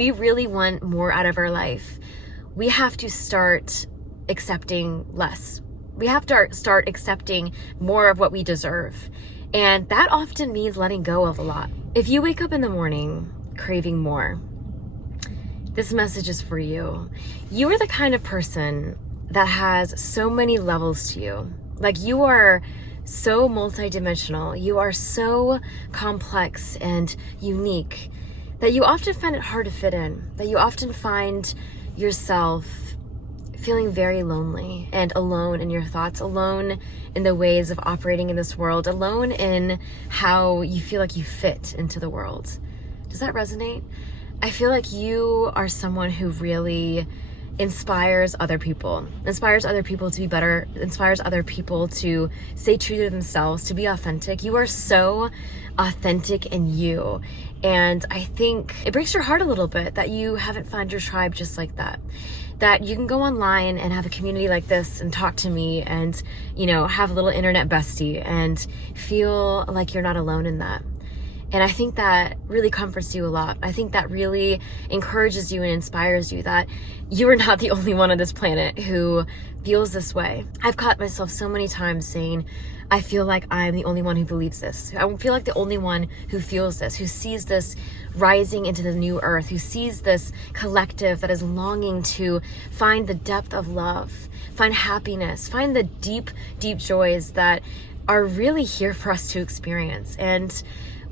we really want more out of our life, we have to start accepting less. We have to start accepting more of what we deserve. And that often means letting go of a lot. If you wake up in the morning craving more, this message is for you. You are the kind of person that has so many levels to you. Like, you are so multidimensional. You are so complex and unique that you often find it hard to fit in, that you often find yourself feeling very lonely and alone in your thoughts, alone in the ways of operating in this world, alone in how you feel like you fit into the world. Does that resonate? I feel like you are someone who really inspires other people to be better, inspires other people to stay true to themselves, to be authentic. You are so authentic in you. And I think it breaks your heart a little bit that you haven't found your tribe just like that. That you can go online and have a community like this and talk to me and, have a little internet bestie and feel like you're not alone in that. And I think that really comforts you a lot. I think that really encourages you and inspires you that you are not the only one on this planet who feels this way. I've caught myself so many times saying, I feel like I'm the only one who believes this. I feel like the only one who feels this, who sees this rising into the new earth, who sees this collective that is longing to find the depth of love, find happiness, find the deep, deep joys that are really here for us to experience. And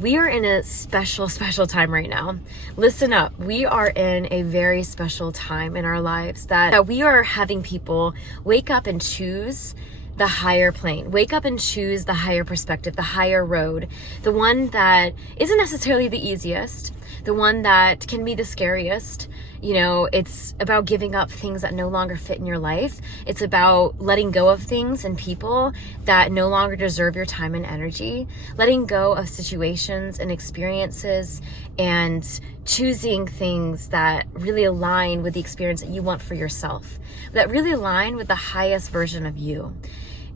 we are in a special, special time right now. Listen up. We are in a very special time in our lives that we are having people wake up and choose the higher plane, wake up and choose the higher perspective, the higher road, the one that isn't necessarily the easiest, the one that can be the scariest. It's about giving up things that no longer fit in your life. It's about letting go of things and people that no longer deserve your time and energy, letting go of situations and experiences and choosing things that really align with the experience that you want for yourself, that really align with the highest version of you.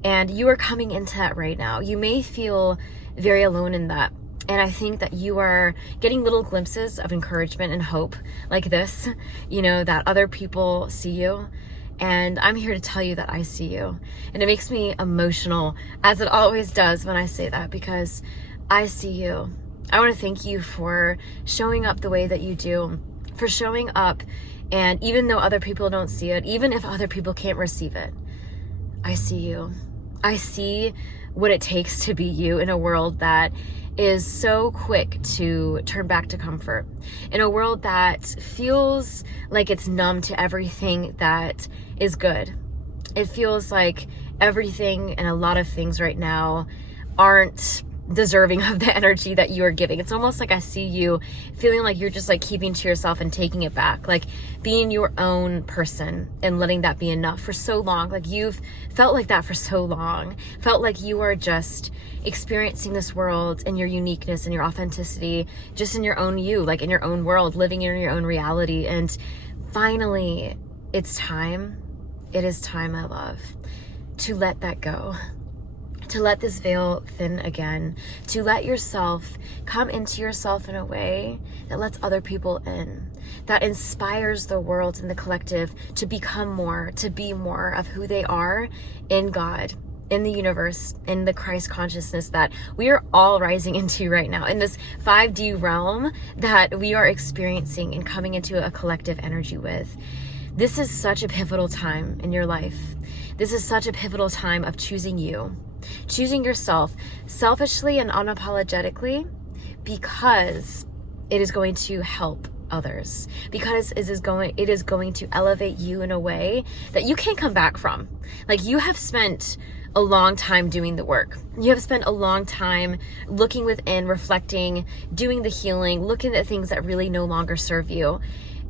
And you are coming into that right now. You may feel very alone in that. And I think that you are getting little glimpses of encouragement and hope like this, that other people see you. And I'm here to tell you that I see you. And it makes me emotional, as it always does when I say that, because I see you. I want to thank you for showing up the way that you do, for showing up. And even though other people don't see it, even if other people can't receive it, I see you. I see what it takes to be you in a world that is so quick to turn back to comfort, in a world that feels like it's numb to everything that is good. It feels like everything and a lot of things right now aren't deserving of the energy that you are giving. It's almost like I see you feeling like you're just like keeping to yourself and taking it back, like being your own person and letting that be enough for so long. Like you've felt like that for so long, felt like you are just experiencing this world and your uniqueness and your authenticity just in your own like in your own world, living in your own reality. And finally, it's time. It is time, my love, to let that go. To let this veil thin again, to let yourself come into yourself in a way that lets other people in, that inspires the world and the collective to become more, to be more of who they are in God, in the universe, in the Christ consciousness that we are all rising into right now, in this 5D realm that we are experiencing and coming into a collective energy with. This is such a pivotal time in your life. This is such a pivotal time of choosing you. Choosing yourself selfishly and unapologetically, because it is going to help others, because it is going to elevate you in a way that you can't come back from. Like, you have spent a long time doing the work. You have spent a long time looking within, reflecting, doing the healing, looking at things that really no longer serve you.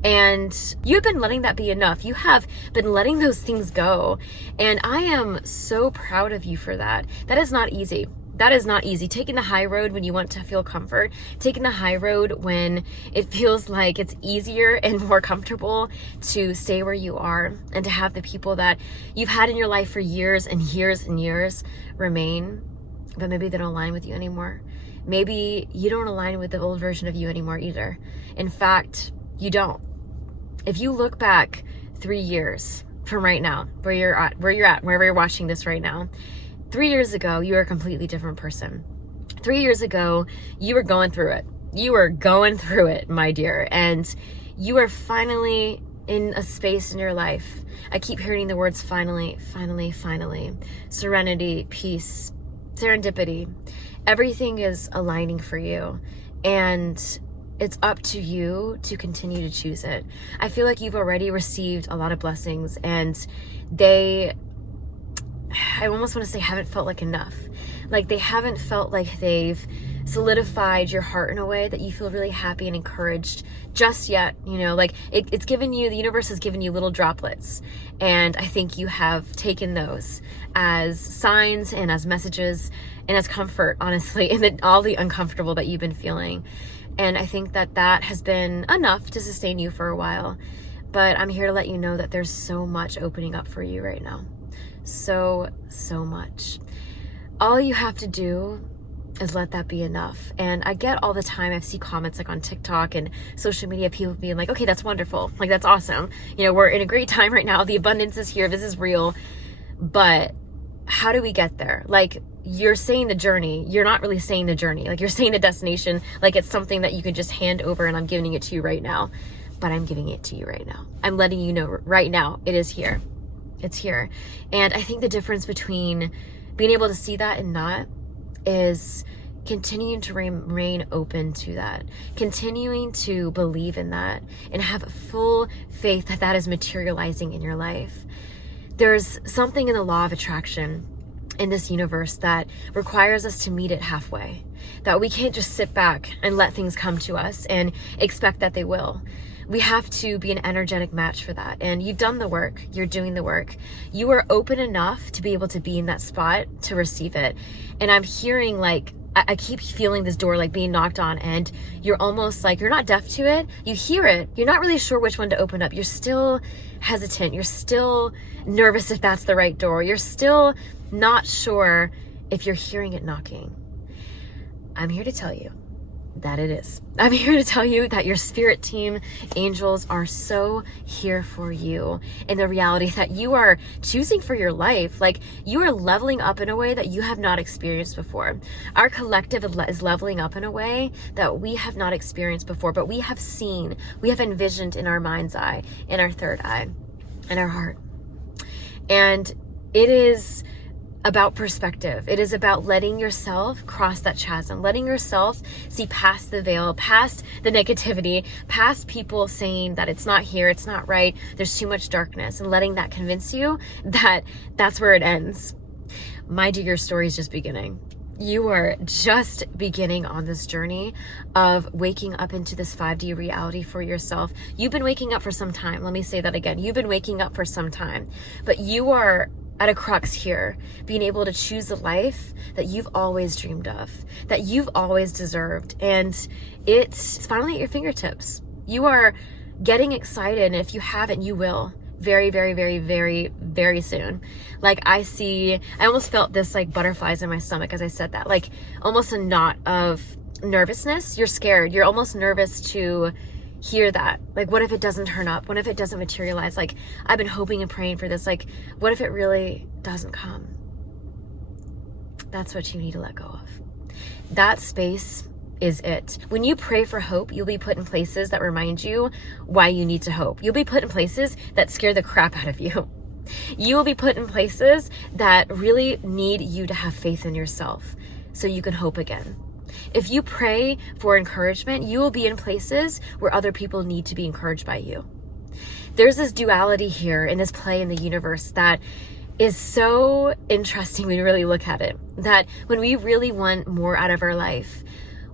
And you've been letting that be enough. You have been letting those things go. And I am so proud of you for that. That is not easy. That is not easy. Taking the high road when you want to feel comfort, taking the high road when it feels like it's easier and more comfortable to stay where you are and to have the people that you've had in your life for years and years and years remain, but maybe they don't align with you anymore. Maybe you don't align with the old version of you anymore either. In fact, You don't. If you look back 3 years from right now, wherever you're watching this right now, 3 years ago, you were a completely different person. 3 years ago, you were going through it. You were going through it, my dear. And you are finally in a space in your life. I keep hearing the words finally, finally, finally. Serenity, peace, serendipity. Everything is aligning for you. And it's up to you to continue to choose it. I feel like you've already received a lot of blessings, and I almost want to say haven't felt like enough. Like they haven't felt like they've solidified your heart in a way that you feel really happy and encouraged just yet. Like it's given you, the universe has given you little droplets. And I think you have taken those as signs and as messages and as comfort, honestly, in all the uncomfortable that you've been feeling. And I think that has been enough to sustain you for a while. But I'm here to let you know that there's so much opening up for you right now. So much. All you have to do is let that be enough. And I get all the time, I see comments like on TikTok and social media, people being like, okay, that's wonderful. Like, that's awesome. We're in a great time right now. The abundance is here. This is real. But how do we get there? Like, you're saying the journey. You're not really saying the journey. Like, you're saying the destination. Like, it's something that you can just hand over and I'm giving it to you right now. But I'm giving it to you right now. I'm letting you know right now it is here. It's here. And I think the difference between being able to see that and not is continuing to remain open to that, continuing to believe in that, and have full faith that that is materializing in your life. There's something in the law of attraction in this universe that requires us to meet it halfway, that we can't just sit back and let things come to us and expect that they will. We have to be an energetic match for that. And you've done the work. You're doing the work. You are open enough to be able to be in that spot to receive it. And I'm hearing I keep feeling this door like being knocked on, and you're almost like, you're not deaf to it. You hear it. You're not really sure which one to open up. You're still hesitant. You're still nervous if that's the right door. You're still not sure if you're hearing it knocking. I'm here to tell you that it is. I'm here to tell you that your spirit team, angels, are so here for you in the reality that you are choosing for your life. Like, you are leveling up in a way that you have not experienced before. Our collective is leveling up in a way that we have not experienced before, but we have seen, we have envisioned in our mind's eye, in our third eye, in our heart. And it is about perspective. It is about letting yourself cross that chasm, letting yourself see past the veil, past the negativity, past people saying that it's not here, it's not right, there's too much darkness, and letting that convince you that that's where it ends. My dear, your story is just beginning. You are just beginning on this journey of waking up into this 5D reality for yourself. You've been waking up for some time. Let me say that again. You've been waking up for some time, but you are at a crux here, being able to choose the life that you've always dreamed of, that you've always deserved. And it's finally at your fingertips. You are getting excited. And if you haven't, you will very, very, very, very, very soon. Like, I almost felt this like butterflies in my stomach as I said that, like almost a knot of nervousness. You're scared. You're almost nervous to hear that. Like, what if it doesn't turn up? What if it doesn't materialize? Like, I've been hoping and praying for this. Like, what if it really doesn't come? That's what you need to let go of. That space is it. When you pray for hope, you'll be put in places that remind you why you need to hope. You'll be put in places that scare the crap out of you. You will be put in places that really need you to have faith in yourself so you can hope again. If you pray for encouragement, you will be in places where other people need to be encouraged by you. There's this duality here in this play in the universe that is so interesting when you really look at it. That when we really want more out of our life,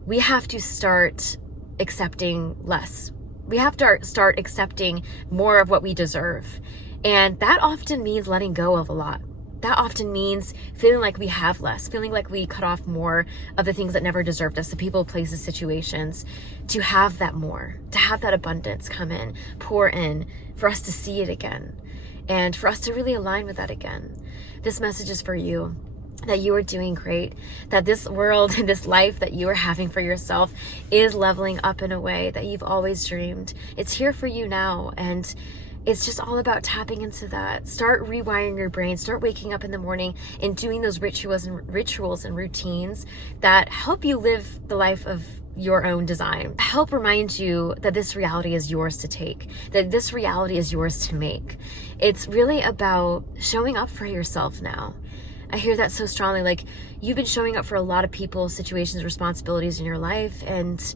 we have to start accepting less. We have to start accepting more of what we deserve. And that often means letting go of a lot. That often means feeling like we have less, feeling like we cut off more of the things that never deserved us, the people, places, situations, to have that more, to have that abundance come in, pour in, for us to see it again, and for us to really align with that again. This message is for you. that you are doing great, that this world and this life that you are having for yourself is leveling up in a way that you've always dreamed. It's here for you now, and it's just all about tapping into that. Start rewiring your brain. Start waking up in the morning and doing those rituals and routines that help you live the life of your own design. Help remind you that this reality is yours to take, that this reality is yours to make. It's really about showing up for yourself now. I hear that so strongly. Like, you've been showing up for a lot of people, situations, responsibilities in your life, and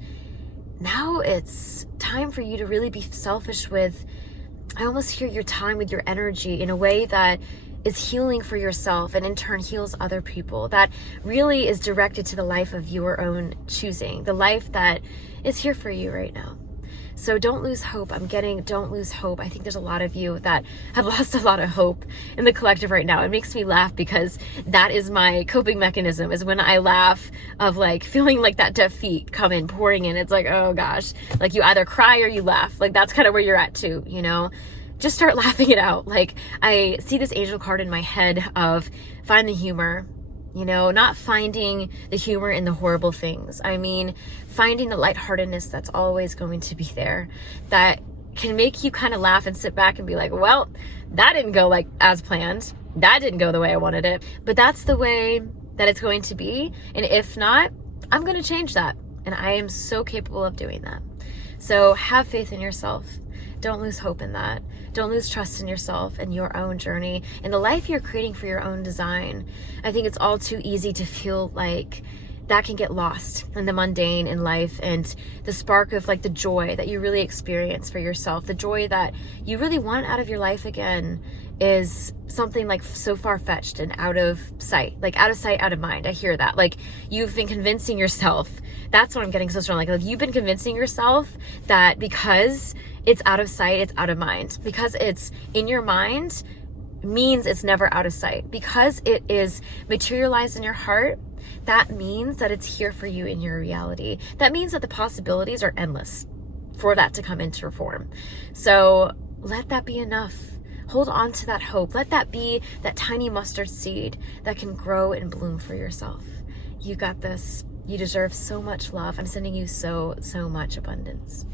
now it's time for you to really be selfish with, I almost hear your time with your energy in a way that is healing for yourself and in turn heals other people, that really is directed to the life of your own choosing, the life that is here for you right now. So don't lose hope. Don't lose hope. I think there's a lot of you that have lost a lot of hope in the collective right now. It makes me laugh because that is my coping mechanism, is when I laugh of like feeling like that defeat come in, pouring in. It's like, oh gosh, like you either cry or you laugh. Like that's kind of where you're at too, you know? Just start laughing it out. Like I see this angel card in my head of find the humor. You know, not finding the humor in the horrible things. I mean, finding the lightheartedness that's always going to be there, that can make you kind of laugh and sit back and be like, well, that didn't go like as planned. That didn't go the way I wanted it. But that's the way that it's going to be. And if not, I'm going to change that. And I am so capable of doing that. So have faith in yourself. Don't lose hope in that. Don't lose trust in yourself and your own journey and the life you're creating for your own design. I think it's all too easy to feel like that can get lost in the mundane in life, and the spark of like the joy that you really experience for yourself, the joy that you really want out of your life again, is something like so far-fetched and out of sight, like out of sight, out of mind. I hear that. Like you've been convincing yourself. That's what I'm getting so strong. Like you've been convincing yourself that because it's out of sight, it's out of mind. Because it's in your mind means it's never out of sight. Because it is materialized in your heart, that means that it's here for you in your reality. That means that the possibilities are endless for that to come into form. So let that be enough. Hold on to that hope. Let that be that tiny mustard seed that can grow and bloom for yourself. You got this. You deserve so much love. I'm sending you so much abundance.